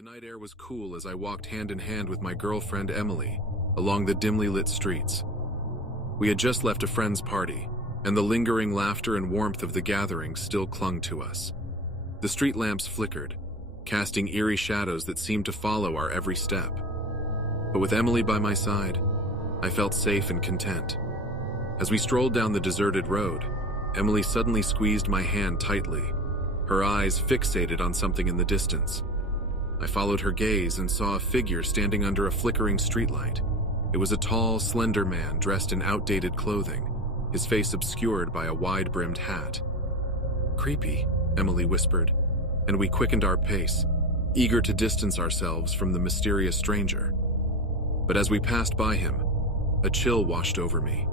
The night air was cool as I walked hand in hand with my girlfriend Emily along the dimly lit streets. We had just left a friend's party, and the lingering laughter and warmth of the gathering still clung to us. The street lamps flickered, casting eerie shadows that seemed to follow our every step. But with Emily by my side, I felt safe and content. As we strolled down the deserted road, Emily suddenly squeezed my hand tightly, her eyes fixated on something in the distance. I followed her gaze and saw a figure standing under a flickering streetlight. It was a tall, slender man dressed in outdated clothing, his face obscured by a wide-brimmed hat. "Creepy," Emily whispered, and we quickened our pace, eager to distance ourselves from the mysterious stranger. But as we passed by him, a chill washed over me,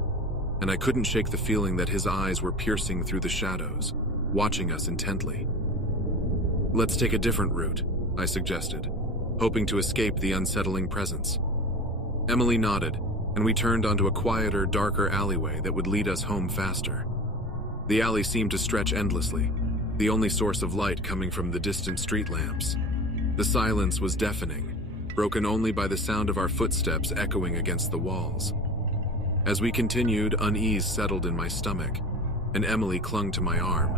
and I couldn't shake the feeling that his eyes were piercing through the shadows, watching us intently. "Let's take a different route," I suggested, hoping to escape the unsettling presence. Emily nodded, and we turned onto a quieter, darker alleyway that would lead us home faster. The alley seemed to stretch endlessly, the only source of light coming from the distant street lamps. The silence was deafening, broken only by the sound of our footsteps echoing against the walls. As we continued, unease settled in my stomach, and Emily clung to my arm.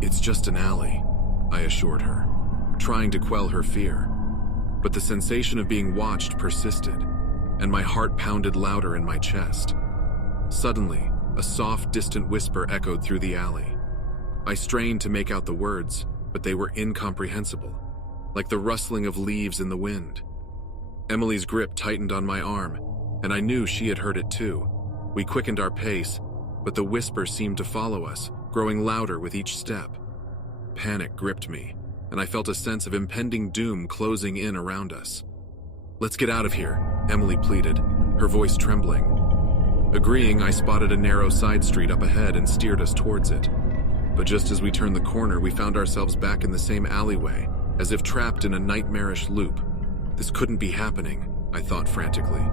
"It's just an alley," I assured her, trying to quell her fear. But the sensation of being watched persisted, and my heart pounded louder in my chest. Suddenly, a soft, distant whisper echoed through the alley. I strained to make out the words, but they were incomprehensible, like the rustling of leaves in the wind. Emily's grip tightened on my arm, and I knew she had heard it too. We quickened our pace, but the whisper seemed to follow us, growing louder with each step. Panic gripped me, and I felt a sense of impending doom closing in around us. "Let's get out of here," Emily pleaded, her voice trembling. Agreeing, I spotted a narrow side street up ahead and steered us towards it. But just as we turned the corner, we found ourselves back in the same alleyway, as if trapped in a nightmarish loop. This couldn't be happening, I thought frantically.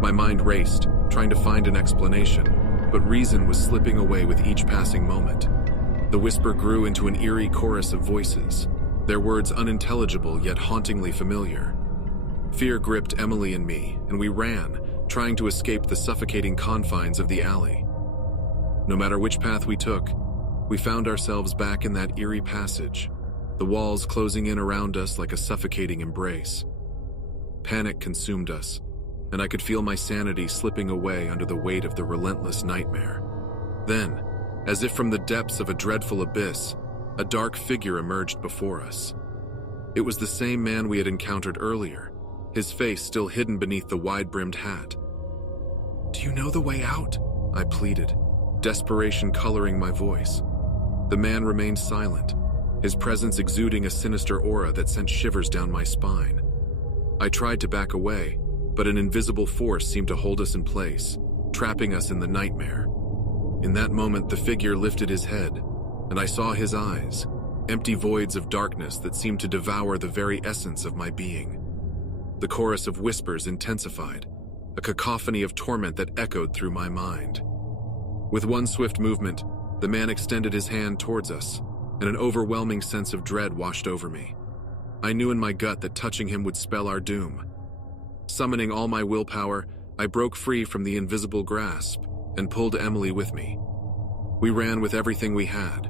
My mind raced, trying to find an explanation, but reason was slipping away with each passing moment. The whisper grew into an eerie chorus of voices, their words unintelligible yet hauntingly familiar. Fear gripped Emily and me, and we ran, trying to escape the suffocating confines of the alley. No matter which path we took, we found ourselves back in that eerie passage, the walls closing in around us like a suffocating embrace. Panic consumed us, and I could feel my sanity slipping away under the weight of the relentless nightmare. Then, as if from the depths of a dreadful abyss, a dark figure emerged before us. It was the same man we had encountered earlier, his face still hidden beneath the wide-brimmed hat. "Do you know the way out?" I pleaded, desperation coloring my voice. The man remained silent, his presence exuding a sinister aura that sent shivers down my spine. I tried to back away, but an invisible force seemed to hold us in place, trapping us in the nightmare. In that moment, the figure lifted his head, and I saw his eyes, empty voids of darkness that seemed to devour the very essence of my being. The chorus of whispers intensified, a cacophony of torment that echoed through my mind. With one swift movement, the man extended his hand towards us, and an overwhelming sense of dread washed over me. I knew in my gut that touching him would spell our doom. Summoning all my willpower, I broke free from the invisible grasp and pulled Emily with me. We ran with everything we had,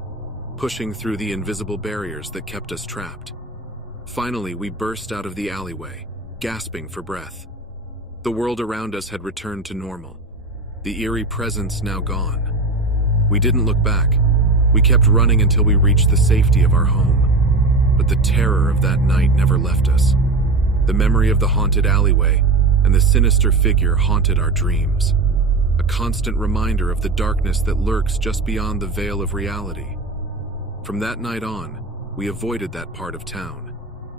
pushing through the invisible barriers that kept us trapped. Finally, we burst out of the alleyway, gasping for breath. The world around us had returned to normal, the eerie presence now gone. We didn't look back. We kept running until we reached the safety of our home. But the terror of that night never left us. The memory of the haunted alleyway and the sinister figure haunted our dreams, a constant reminder of the darkness that lurks just beyond the veil of reality. From that night on, we avoided that part of town,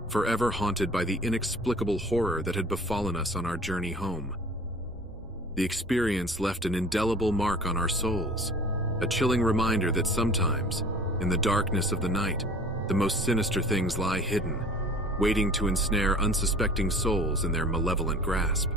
forever haunted by the inexplicable horror that had befallen us on our journey home. The experience left an indelible mark on our souls, a chilling reminder that sometimes, in the darkness of the night, the most sinister things lie hidden, waiting to ensnare unsuspecting souls in their malevolent grasp.